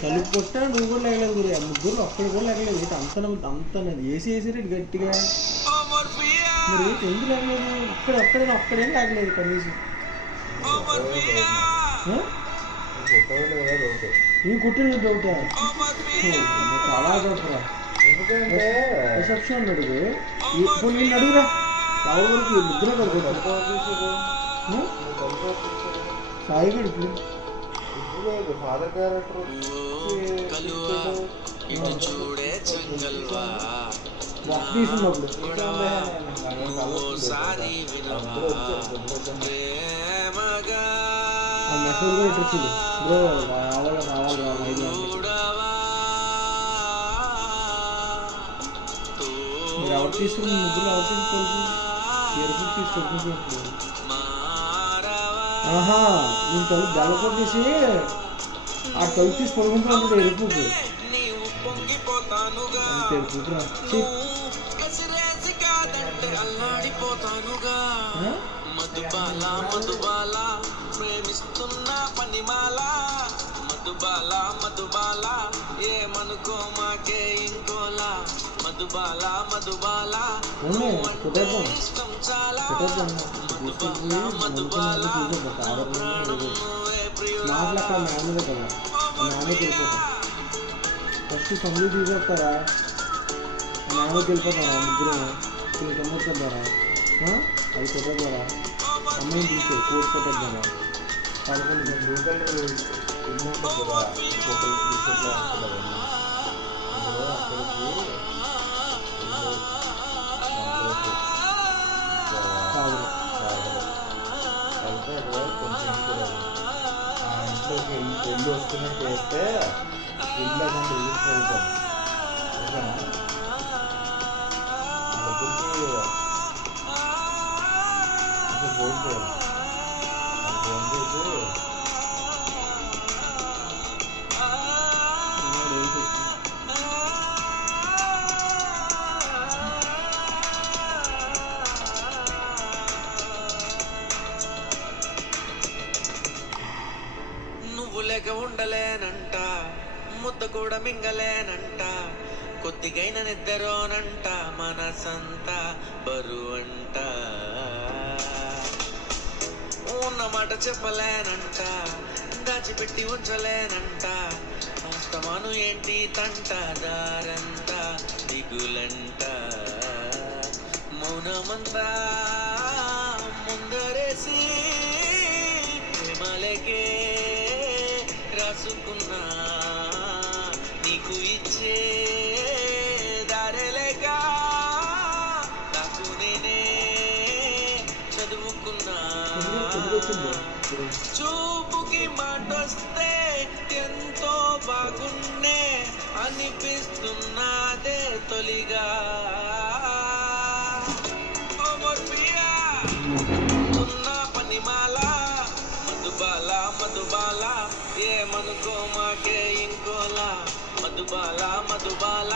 తలుపు కొట్టా నువ్వు కూడా లేగలేదు గురి ముగ్గురు ఒక్కడు కూడా లేగలేదు ఏంటి అంత వేసి రేటు గట్టిగా మరి ఏంటి ఎందుకు లేగలేదు ఒక్కడేం లేగలేదు కనీసం నేను కుట్టిన డౌటా చాలా డౌట్రా రిసెప్షన్ అడుగు ఇప్పుడు నేను అడుగురా ఎవరి వరకు ముగ్గురు కడుగుతా సాయి గడుపు ఫాదర్ క్యారెక్టర్ తీసుకున్నప్పుడు మెసేజ్ కూడా ఇట్టు బ్రో రావాలి మీరు ఎవరు తీసుకుని ముగ్గురు ఎవరు తీసుకోవచ్చు తీసుకోవచ్చు ఆహా నేను తలుపు బెల్ల కొట్టేసి ఆ తలుపు తీసి పడుకుంటూ ఉంటాడు ఎరుపుకు ఎరుపురా ప్రేమిస్తున్నా పనిమాల మధుబాల ఏమనుకో మాకే ఇంకోలా మధుబాల ఇష్టం చాలా మధుబాల ఫస్ట్ సమయం తీసేస్తారా నాన్నకి వెళ్ళిపోతారా ముగ్గురు తొమ్మిదిరా అది కొట్టద్దారా అమ్మాయిని తీసే కోట్ కొట్టద్దారా పెళ్ళి వస్తున్నట్టు చేస్తే ఇంట్లో వెళ్తాం ఫోన్ చేయాలి ఫోన్ చేసి నువ్వు లేక ఉండలేనంట ముద్ద కూడా మింగలేనంట కొద్దిగైన నిద్రోనంట మనసంతా బరువంట ఉన్న మాట చెప్పలేనంట దాచిపెట్టి ఉంచలేనంట అస్తమాను ఏంటి తంట దారంతా దిగులంట మౌనమంతా ముందరేసి ప్రేమలకే రాసుకున్నా నీకు ఇచ్చే దారేలేక నాకు నేనే చదువుకున్నా చూపుకి మాటొస్తే ఎంతో బాగున్నే అనిపిస్తున్నదే తొలిగా ఉన్న పనిమాల మధుబాల ఏమనుకో మాకే ఇంకోలా మధుబాల